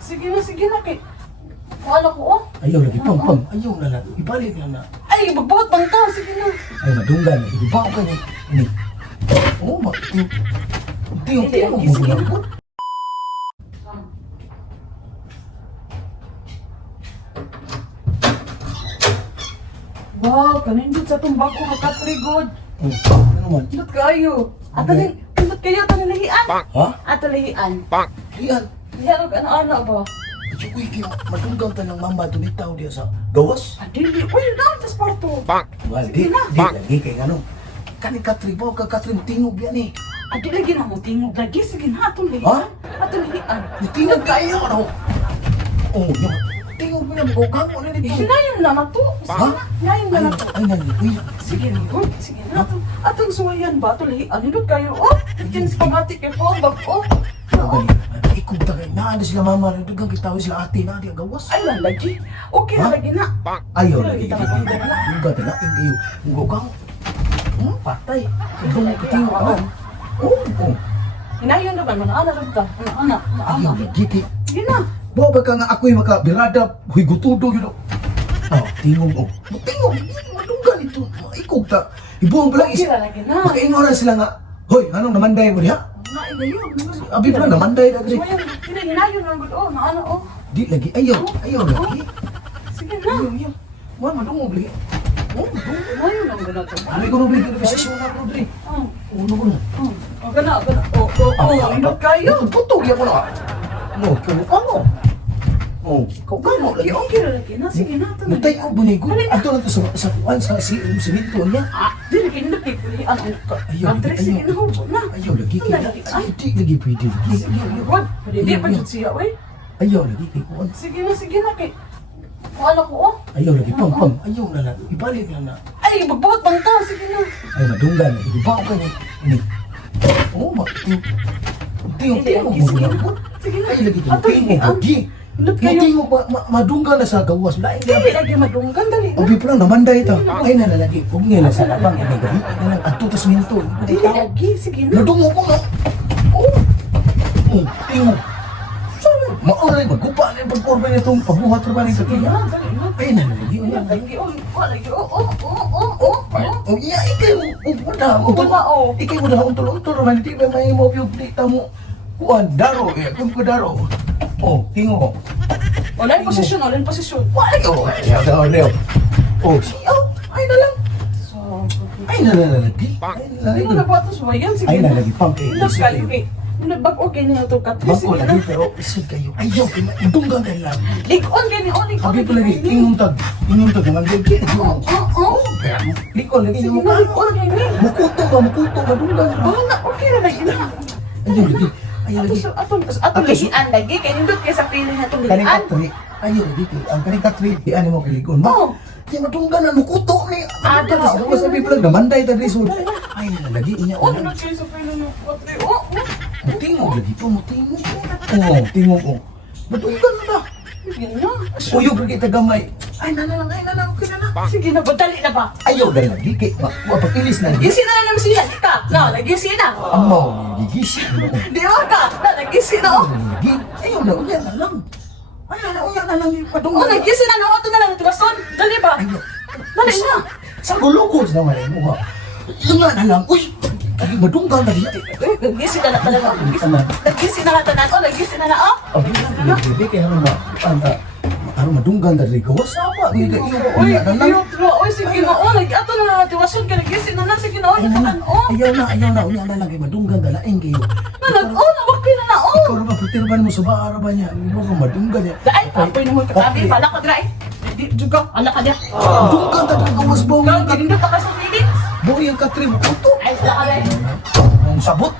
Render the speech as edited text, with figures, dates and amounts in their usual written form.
Sige na kay. Ano ko oh? Ayaw lagi, pam. Ayaw na lang. Ibalik na na. Ay, magbuot bang ka? Sige na. Ay, madunggan. Iba ka niya. Ini. Oh, Tiyo mo muna ko. Wow, kanindot sa tumbak ko makatrigod. Ano naman? Pindot kayo. Pindot kayo, tanilihian. Ha? Atalihian. Iyan. Diyan og ano ba? Uy, kaya madunggan ka ng mama doon itaw diya sa gawas. Adili, uy, daan sa sporto. Well, di lagi kay ano. Kani katribaw ka katrim tingog yan eh. Adili gina mo tingog lagi sige na atong Ha? lihian. Atong lihian. Tingog kayo ano? Oh, yung tingog mo na mo kamo na dito. Hinayon na na to. Ha? Hinayon na na to. Ay, uy. Sige na, good. Sige na. Atong suwayan ba? Atong lihian. Hindot kayo. Oh, itin spaghetti kay Fobag. Oh. Ikaw tagay na sila mama na dugang kita sila ate na di gawas. Ay, lang lagi. Okay na Ha? lagi na. Ayaw lagi kita. Yung ba tala kayo. Ngo kang. Patay. Kung kitingo ka. Oh. Hinayon na ba? Mga anak rin ka. Anak. Ayaw lagi kay. Sige na. Bawa ba ka nga ako'y makabirada, huy gutudo yun. Tingog o. Tingog, madunggan ito. Ikog ta. Ibuang pala Okay na lagi na. makaingoran sila nga. Hoy, anong namanday mo diha? Nain na yun. Abi pala namanday na diri. Suwayan. Sige, hinayon na good. Oh, na ano oh. Di lagi, ayaw lagi. Sige na. Ayaw. Wala madungog lagi. Hinayon na good to. Ari ko nung bigyan posisyon na ko diri. Oh. Uno ko na. Oh, gana. Oh, hindot kayo. Putog ya ko na. No, kamo kamo. Oh, kau kamo lagi. Okay na lagi na. Sige na. Mutay ko bunigo. Ato na to sa kuan sa simento niya. Dili hindot kay puli. Ano? Country. Sige na. Hubo na. Ayaw lagi kaya. Ay, di lagi pwede. What? Hindi pa dyan siya, wey. Ayaw lagi kay kuan. Sige na kay. Ano ko oh? Ayaw lagi pam. Ayaw na lang. Ibalik na na. Ay, magbuot bang ka? Sige na. Ay, madunggan. Iba ka niya. Ini. Oh, tiyo mo muna ko. Sige na. Ay, lagi ko. Ato, Tiyo mo lagi. Hindot kayo. Tiyo mo madunggan na sa gawas. Lain Dili lagi madunggan. Dali na. Obi pala namanday ito. Ay na lalagi. Huwag nga lang sa labang. Ay nagabi. Ay na lang. Ato tas minto. Dili lagi. Sige na. Nadungo ko na. Oh. Tiyo. Maura rin. Magkupa na yung pag-orba na itong pabuhat na ba rin sa Sige tiyo. na. Dali na. Ay na lalagi. Lagi. Oh, iya, ikay mo. Uda mo. Tuma oh. Ikay mo na. Untol-untol naman. Hindi ba may mo piyuplita mo. Kuan, daro. Kung ko daro. Oh, tingo ko. Wala yung posisyon. Wala yung posisyon. Ay, oh. Ayaw. Oh, siyaw. Ay na lang. So, Ay na lalagi. Ay na hindi mo na ba ito suwayan? Sige Ay na. na lagi. Pang kayo. Hindot kayo kay. Bag-o kayo niya ito katri. Bako Sige na. lagi pero isig kayo. Ayaw kayo. Idunggan kayo lang. Likon kayo ni Oli. Sabi ko lagi. Ingong tag. Naman gagawin. Oo. Likon lagi. Sige Yung na. mukha. Likon kayo ni. Mukuto ba? Madunggan. Oo na. Okay na lagi na. Ayaw lagi. Ayaw lagi. Ato lihian lagi. Kaya nindot kayo sa piling na itong Kaning lihian. katri. Ayaw lagi. Ang kaning katri. Di ano mo kilikon. Oo. Kaya madunggan na mukuto ni. Ada. Ako sabi ko lang namanday tadi so. Ay na lagi. Inya. Oo, nindot kayo sa piling ng katri. Oo. Mutingog lagi po. Mutingog. Oo. Tingog ko. Madunggan na. Sige na. Uyog lagi tagamay. Ay na lang. Okay na na. Sige na. Badali na ba? Ayaw na lagi. Kaya mapapilis na lagi. Gisin na lang siya. Ika. Na, nagisin na. Amaw. Gigising. Di ba ka? Na, nagisin na. Oh. Lagi. Ayaw na. Uya na lang. Ayaw na. Uya na lang. Oh, Madunggan. nagisin na. Ito na lang. Tuwason. Dali ba? Ayaw. Dali na. Sa gulukos naman yung mukha. Yung nga na lang. Uy. Ay, madunggan na dito. Nagisin na talaga. Nagisin na nga tanan. Oh, nagisin na na. Oh. Oh, hindi kaya ano madunggan dari gawas apa hindi Uy, iya na lang uy, sige na. Oh, ato na lang. Tuwason ka. Nagisin na na. Sige na. Oh, ayaw na oh. ayaw na unya na lang kay madunggan dalaing kayo Okay na na. Oh. ikaw na putirban mo sa baara ba niya hindi mo madunggan niya Dai, apoy na mo katabi. Pala ka drai. Di juga. Ala ka dia. madunggan ta gawas ba Kau hindi pa ka sa pilit. boy ang katrib kuto Ay, ala ka dai. ang sabot